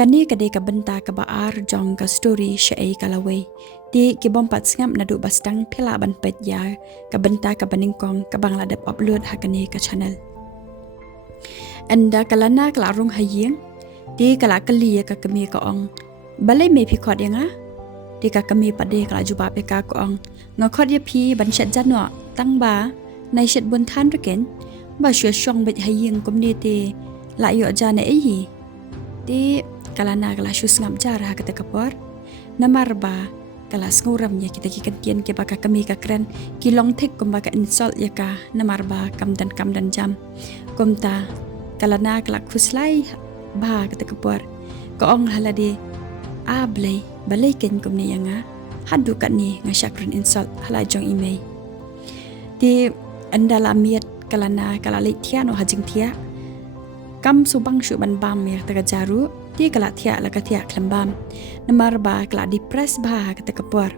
Kani kadai ka benta ka baar jong ka story syai kalaway. Di ki bompat sngam nadu bastang phela ban pet ya ka benta ka baningkong ka bangla dap upload hakani ka channel. Anda kalana klarung hayeng di kala kali ka kami ka ong balai me phikot yanga di ka kami pade kala juba pe ka ko ong ngakot ya phi ban shat janwa tang ba nai shat bun than reken ba shwe shong bet hayeng community la yo jana ei di kalana kala shus ngam jar ha kata kapor namar ba kala nguram ya kita kikan ke baka kami ka kren ki long thek kum baka insult ya ka namar ba kam dan jam kumta kalana kala khuslai ba kata kapor ko ong halade balai ken kum ni yanga hadu kat ni ngasakren insult hala jong email di andala miat kalana kala lithia no hajing thia kam subang shu ban bam ya ta jaru ti kala thia la ka thia klambam namar ba kala depress ba ka ta kapor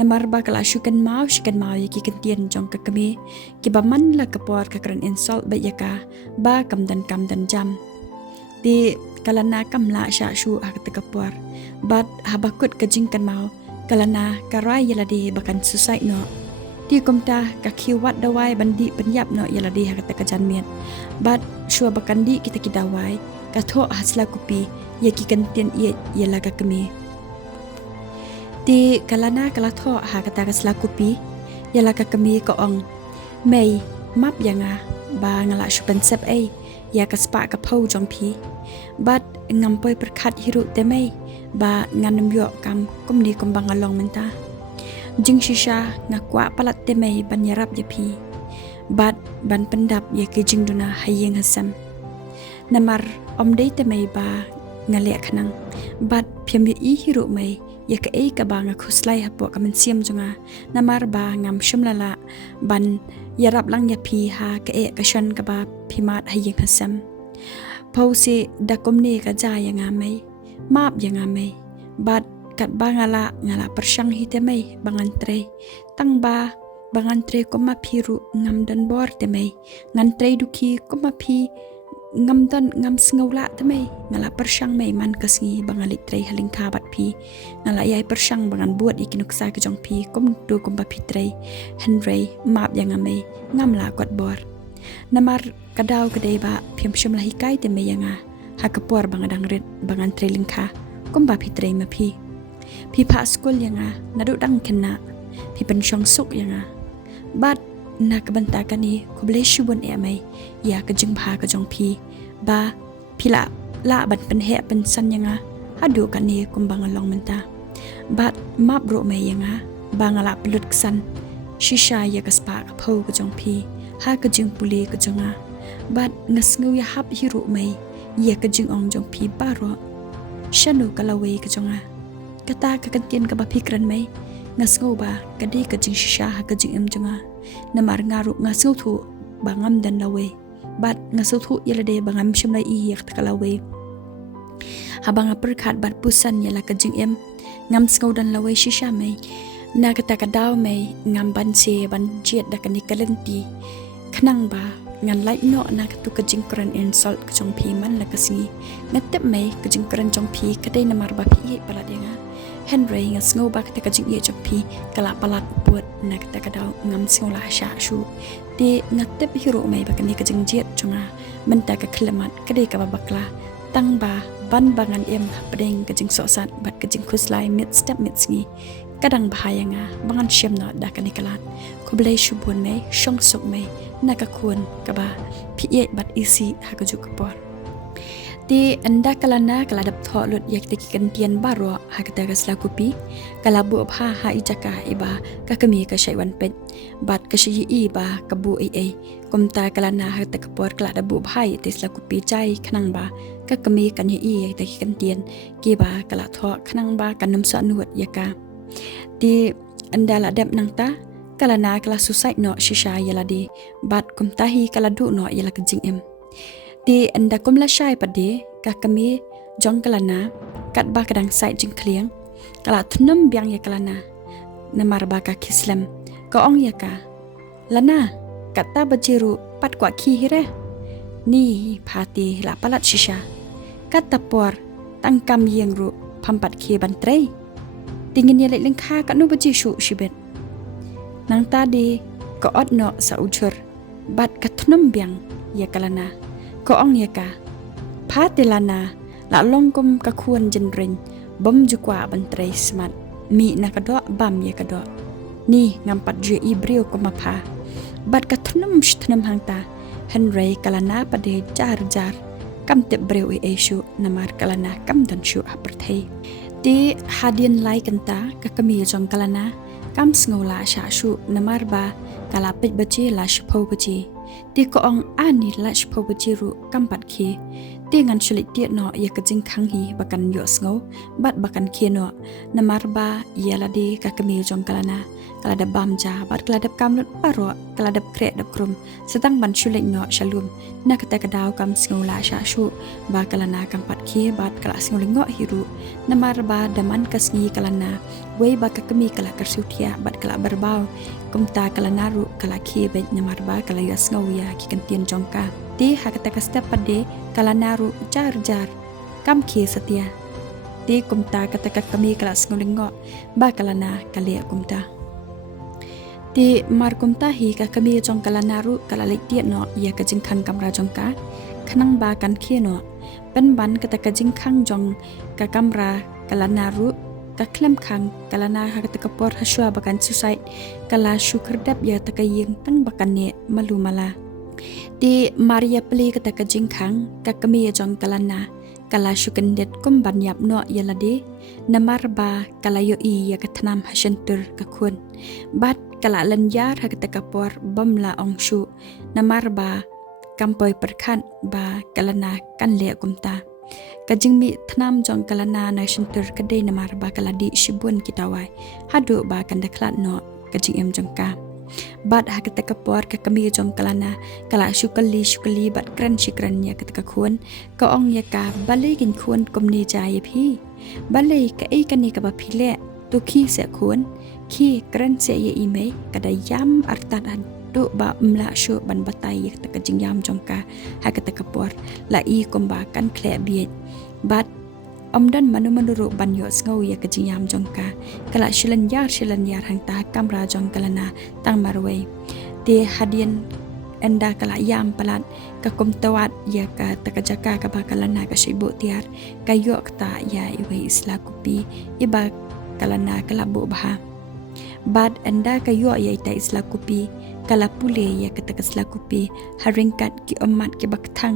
namar ba kala shukan mau ye ki kentien jong ka kami ki ba man la kapor ka kran insult ba ya ka ba kam dan jam ti kala na kam la sha shu ha ka ta kapor bat habakut ka jingkan mau kala na karai yala di bakan suicide no ti kumta ka khiwat dawai bandi penyap no yala di ha ka ta ka janmiat bat shua bakandi kita kidawai ka tho hasla kupi ya ki kantien ye yala ka kami ti kalana kala tho ha kata ka sla kupi yala ka kami ko ong mei map yanga ba ngala shu pensep ai ya ka spa ka phau jong phi bat ngampoi perkhat hiru te mei ba nganam yo kam kumni kumbang along menta jing shisha ngakwa palat te mei ban yarap ya phi bat ban pendap ya ke jingduna hayeng hasam namar omdei te mai ba ngale khanang bat phiam i hiru mai ya ka ei ka ba nga khuslai hapo ka men siam jonga namar ba ngam shumlala ban yarap lang ya phi ha ka e ka shan ka ba phimat hayeng hasam pause da komne ka ja ya nga mai map ya nga mai bat kat ba ngala persang hi te mai bangan tre tang ba bangan tre koma phiru ngam dan bor te mai ngan tre duki koma phi ngam dan ngam sngola te mai ngala persang mai man kasngi bangali tre haling khabat phi ngala yai persang bangan buat ikinuksa ke jong phi kom do kom ba phi tre henry map yang amai ngam la kot bor namar kadaw kadai ba phiam shum la hikai te mai yanga hakapor bangadang red bangan tre lingkha kom ba phi tre ma phi pha skul yanga nadu dang kena phi pensyong suk yanga bat na kabanta kani kuble shubon e mai ya ka jing bha ka jong phi ba phila la ban pen he pen san yanga hadu kani kumbang along menta bat map ro mai yanga bangala plut san shisha ya ka spa ka pho ka jong phi ha ka jing puli ka jonga bat ngasngu ya hap hiru mai ya ka jing ong jong phi ba ro shanu kalawe ka jonga kata ka kantien ka ba fikran mai ngasngu ba kadi ka jing shisha ha ka jing em jonga namar ngaru ngasu thu bangam dan lawe bat ngasu thu yalade bangam shimlai i yak takalawe habanga perkhat bat pusan yala ka jing em ngam skau dan lawe shisha mai na kata ka daw mai ngam ban se ban jet da kan kalenti khnang ba ngan lai no na ka tu ka jing kran insult ka jong phi man la ka singi ngatep mai ka jing kran jong phi kadai namar ba phi pala denga Henry nga sngo ba kata ka jing ye jopi kala palat buat na kata ka daw ngam sngo la sha shu ti ngatep hiru mai ba kani ka jing jet chunga menta ka klemat kadai ka babakla tang ba ban bangan em padeng ka jing sosat bat ka jing khuslai mit step mit sngi kadang bahaya nga bangan syam no da kani kalat ko blai shu bun mai shong sok mai na ka kun ka ba pi bat isi ha ka juk por ti anda kalana kala dap tho lut yak teki kentian baro ha kata ka slakupi kala bu bha ha ijaka iba ka kami ka shaiwan pet bat ka shi i ba ka bu ai kumta kalana ha ta ka por kala da bu bhai ti slakupi chai khnang ba ka kami kan hi yak teki kentian ki ba kala tho khnang ba kanum sa nuat yaka ti anda la dap nang ta kalana kala suicide no shisha yala di bat kumta hi kala du no yala ka jing em ti anda kumla shai pade ka kami jong kalana kat ba kadang sai jing kliang kala thunum biang ya kalana namar ba ka kislam ka ong ya ka lana kata bajiru pat kwa ki hire ni phati la palat shisha kata por ตั้งกำเยียงรุพัมปัดเคบันเตรติงินยาเล็งค่ากันนุบจิชุชิเบตนางตาดีก็อดเนาะสาวชรบัดกัทนมเบียงยากะลานาก็อ่องยากาพาติลานาละลงกมกะควรจันรินบ่มจุกว่าบันเตรสมัดมีนักดอบัมยากะดอนี่งามปัดเจอีบริวก็มาพาบัดกัทนมชทนมหางตาเฮนเรกะลานาปะเดจาร์จาร์กำเตบริวเอชูนามารกะลานากำดันชูอัปเทตีฮาเดียนไลกันตากะกะมีจอมกะลานากำสงลาชาชูนามารบากะลาปิดบจีลาชพบจีตีก็องอานิลาชพบจีรุกำปัดเคตีงันชลิเตียเนาะยากะจิงคังฮีบักันยอสงบัดบักันเคเนาะนามารบายาลาดีกะกะมีจอมกะลานากะลาดับบามจาบัดกะลาดับกำลดปะรอกะลาดับเครดับกรุมสตังบันชุลิเนาะชลุมนักตะกะดาวกำสงลาชาชูบากะลานากำปัดเคบัดกะลาสงลิงอฮิรุนามารบาดมันกะสงีกะลานาเวยบากะกะมีกะลากะสุเทียบัดกะลาบารบาวกุมตากะลานารุกะลาเคเบนามารบากะลายสงวยากิกันเตียนจองกาตีหากตะกะสตะปะเดกะลานารุจารจารกำเคสเตียตีกุมตากะตะกะกะมีกะลาสงลิงอบากะลานากะเลกุมตาตีมารกุมตาฮีกะกะมีจองกะลานารุกะลาเลเตียเนาะยากะจิงคังกำราจองกาขนังบากันเคเนาะเป็นบันกะตะกะจิงคังจองกะกำรากะลานารุกะเคลมคังกะลานาหากะตะกะปอร์ฮัชัวบักันสุไซกะลาชูครดับยาตะกะยิงตั้งบักันเนมาลูมาลาตีมาริยาปลีกะตะกะจิงคังกะกะมีจองกะลานากะลาชูกันเด็ดกุมบันยับเนาะยาลาเดนามารบากะลาโยอียากะทนามฮัชันตุรกะคุณบัดกะลาลัญญาหากะตะกะปอร์บัมลาองชูนามารบากำปอยประคันบากะลานากันเลกุมตากะจิงมีทนามจองกะลานานาชันตุรกะเดนามารบากะลาดิชิบุนกิตาวายฮัดูบากันดะคลาดเนาะกะจิงเอ็มจองกาบัดหากะตะกะปอร์กะกะมีจองกะลานากะลาชุกลีบัดกรันชิกรันยากะตะกะควรกะอองยากาบัลเลกินควรกุมเนจายพี่บัลเลกะไอกะนีกะบะพิเลตุคีเสควรคีกรันเสยอีเมกะดายามอัรตันตุบะมลาชุบันบะไตยกะตะกะจิงยามจองกาหากะตะกะปอร์ละอีกุมบากันแคลเบียดบัดอมดันมนุรุบันยอสงวยกะจิยามจงกากะละชิลันยาหังตากำราจงกะละนาตังมารเวเตฮาเดียนอันดากะละยามปลัดกะกุมตวัดยากะตะกะจักกะบากะละนากะชิบุติยารกะยอกตายาอิเวอิสลากุปีอิบากะละนากะละบุบาบัดอันดากะยอยาอิตาอิสลากุปีกะละปุเลยากะตะกะสลากุปีฮาริงกัดกิอมมัดกิบักทัง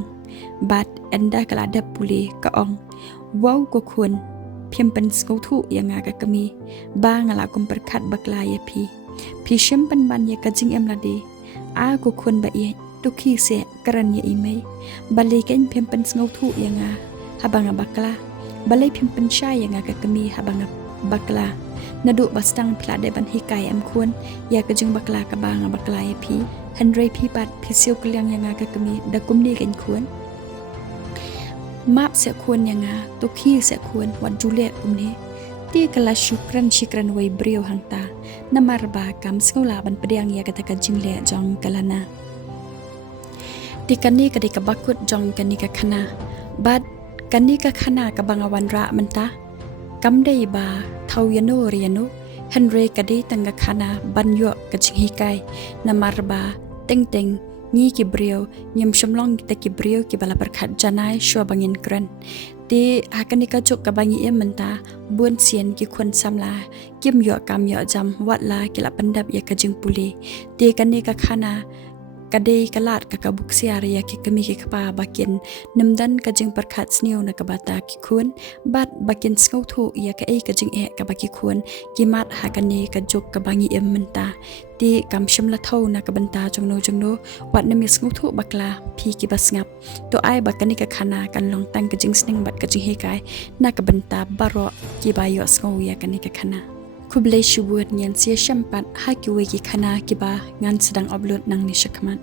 บัดอันดากะละดับปุเลกะองว้าวก็ควรเพียงเป็นสกุทุยังงากะกะมีบางละกุมประคัดบักลายพี่เชมปันบันยากะจิงเอ็มละเดอาก็ควรบะเอตุคีเสกรันยาอีเมบัลเลกันเพียงเป็นสกุทุยังงาฮะบังบักลาบัลเลเพียงเป็นชายยังงากะกะมีฮะบังบักลานาดุบัสตังพลาได้บันฮิกายอัมควรยากะจิงบักลากะบางบักลายพี่ฮันเรพี่ปัดพี่เซียวกะเลียงยังงากะกะมีดะกุมดีกันควรมาบเสควรยังงาตุคีเสควรวันจุเลกุมเนตีกะลาชุกรันชิกรันไวเบรียวหังตานามารบากำสงลาบันเปรียงยากะตะกะจิงเลจองกะลานาตีกันนี้กะดิกะบักกุดจองกันนี้กะคณาบัดกันนี้กะคณากะบังอวันระมันตากำได้บาเทายโนเรียโนเฮนเรกะดิตังกะคณาบันยอกะจิงฮิกายนามารบาเต็งนี่กิบเรียวยมชมลองตะกิบเรียวกิบลาประคัดจานายชัวบังยินกรันตีหากนิกาจุกกับบังยิเอมันตาบวนเสียนกิควนซ้ำลากิมหยอกำหยอจำวัดลากิละปันดับยากะจึงปุลีตีกันนิกาขานากะเดยกะลาดกะกะบุกเสียรยากิกะมีกิกปาบักินนำดันกะจึงประคัดสเนียวนะกะบาตากิควรบัดบักินสงทุยากะเอกะจึงเอกะบักิควรกิมัดหากะเนกะจุกกะบังยิเอมันตาตีกำชมละเท่านะกะบันตาจงโนวัดนมีสงทุบักลาพีกิบัสงับตัวไอบักกันนิกะขนากันลองตั้งกะจึงสนิงบัดกะจึงเฮกายนะกะบันตาบารอกิบายอสงวยากะนิกะขนาคุบเลชูบวดเงียนเสียชัมปัดหากิเวกิขนากิบางานแสดงอัปโหลดนังนิชกมัน